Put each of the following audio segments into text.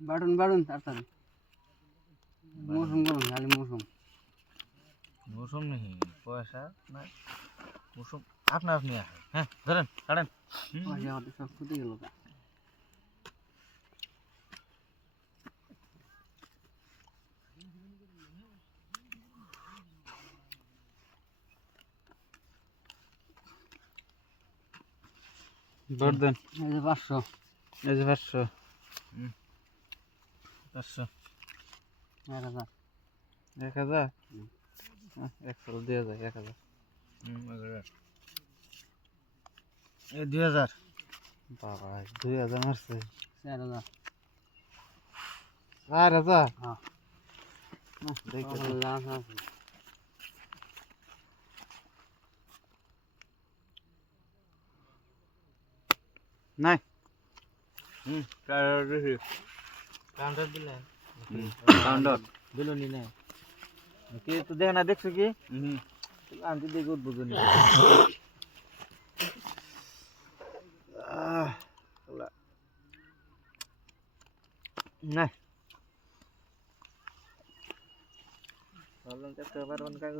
বাড়ুন বাড়ুন তাড়াতাড়ি। মৌসুম করুন খালি মৌসুম। মৌসুম নেই পয়সা না মৌসুম আপনা আপনি আসে হ্যাঁ ধরেন কাটেন। আমাদের সব ফুটে গেল। ভোট দেন। এই যে পাঁচশো। এই যে পাঁচশো। পাঁচশো এক হাজার এক হাজার। একশো দিয়ে যায় এক হাজার। দুই হাজার। বাবা দুই হাজার মারছে। চার হাজার। চার হাজার? হ্যাঁ। নাই। হুম চার হাজার কাউন্টার দিলেন কাউন্টার দিল নি না কি তো দেখ না দেখছ কি? হুম আনতে দেখে উদ্বোধন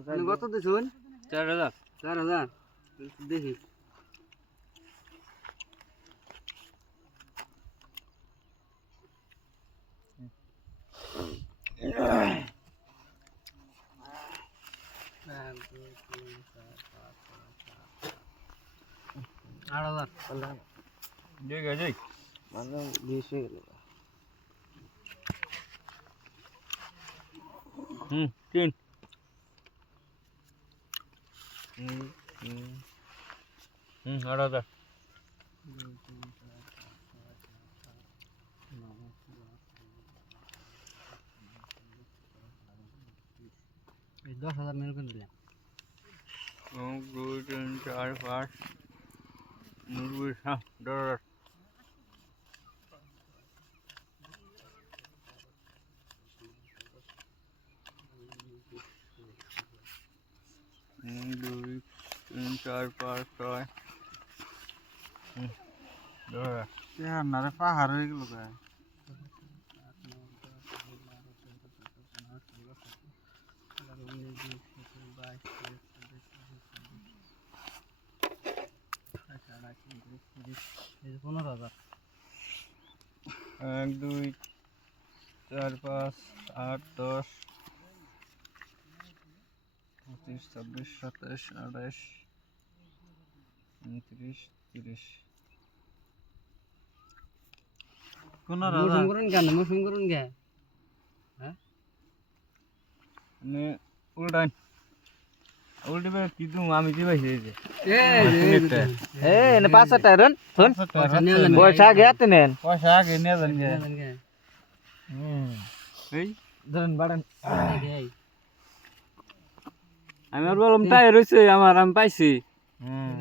আপনি কত দিছুন চার হাজার। চার হাজার? দেখি। এক, দুই, তিন, চার, পাঁচ, ছয়, সাত, আট। আট হাজার বললাম ঠিক আছে মানে বিশ হয়ে গেল হুম চার পাঁচ নব্বই হ্যাঁ দশ দুই তিন চার পাঁচ ছয় দশ পাহাড় হয়ে গেল পনেরো হাজার। এক দুই চার পাঁচ আট দশ পঁচিশ ছাব্বিশ সাতাশ আঠাশ উনত্রিশ তিরিশ। পনেরো হাজার। করুন কেন? মৌসুম করুন কে উল্টান উল্টে আমি কি পাইছি এই যে। এ এনে পাঁচ হাজার টাকা নিয়ে যান। পয়সা গে। এই ধরেন বাড়েন। আমি আর বললাম তাই রয়েছে আমার আমি পাইছি। হুম।